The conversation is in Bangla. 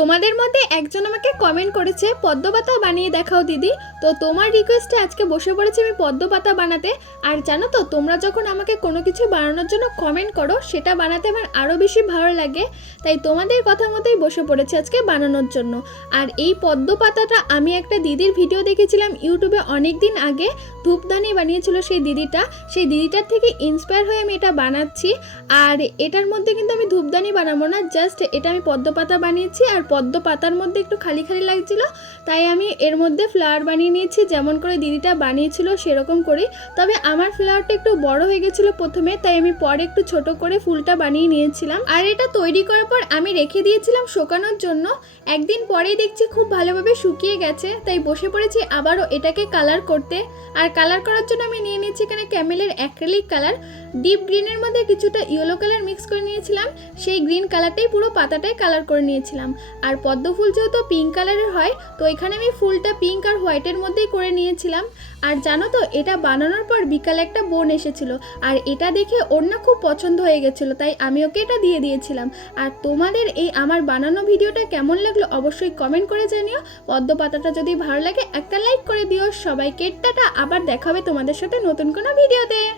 তোমাদের মধ্যে একজন আমাকে কমেন্ট করেছে, পদ্ম পাতা বানিয়ে দেখাও দিদি। তো তোমার রিকোয়েস্টে আজকে বসে পড়েছি আমি পদ্ম পাতা বানাতে। আর জানো তো, তোমরা যখন আমাকে কোনো কিছু বানানোর জন্য কমেন্ট করো, সেটা বানাতে আমার আরও বেশি ভালো লাগে। তাই তোমাদের কথা মতোই বসে পড়েছি আজকে বানানোর জন্য। আর এই পদ্ম পাতাটা আমি একটা দিদির ভিডিও দেখেছিলাম ইউটিউবে অনেক দিন আগে। ধূপদানি বানিয়েছিল সেই দিদিটা। সেই দিদিটার থেকে ইন্সপায়ার হয়ে আমি এটা বানাচ্ছি। আর এটার মধ্যে কিন্তু আমি ধূপদানি বানাবো না জাস্ট এটা আমি পদ্ম পাতা বানিয়েছি আর পদ্ম পাতার মধ্যে একটু খালি খালি লাগছিল, তাই আমি এর মধ্যে ফ্লাওয়ার বানিয়ে নিয়েছি, যেমন করে দিদিটা বানিয়েছিল সেরকম করেই, তবে আমার ফ্লাওয়ারটা একটু বড় হয়ে গেছিল প্রথমে, তাই আমি পরে একটু ছোট করে ফুলটা বানিয়ে নিয়েছিলাম। আর এটা তৈরি করার পর আমি রেখে দিয়েছিলাম শুকানোর জন্য, একদিন পরেই দেখছি খুব ভালোভাবে শুকিয়ে গেছে, তাই বসে পড়েছি আবারও এটাকে কালার করতে। আর কালার করার জন্য আমি নিয়ে নিয়েছি এখানে ক্যামেলের অ্যাক্রেলিক কালার ডিপ গ্রিনের মধ্যে কিছুটা ইয়েলো কালার মিক্স করে নিয়েছিলাম। সেই গ্রিন কালারটাই পুরো পাতাটাই কালার করে নিয়েছিলাম। আর পদ্ম ফুল যেহেতু পিঙ্ক কালারের হয়, তো এখানে আমি ফুলটা পিঙ্ক আর হোয়াইটের মধ্যেই করে নিয়েছিলাম। আর জানো তো, এটা বানানোর পর বিকালে একটা বোন এসেছিল, আর এটা দেখে ওর না খুব পছন্দ হয়ে গেছিল, তাই আমি ওকে এটা দিয়ে দিয়েছিলাম। আর তোমাদের এই আমার বানানো ভিডিওটা কেমন লাগল অবশ্যই কমেন্ট করে জানিও। পদ্ম পাতাটা যদি ভালো লাগে, একটা লাইক করে দিও। সবাই কেটটাটা আবার দেখাবে তোমাদের সাথে নতুন কোনো ভিডিওতে।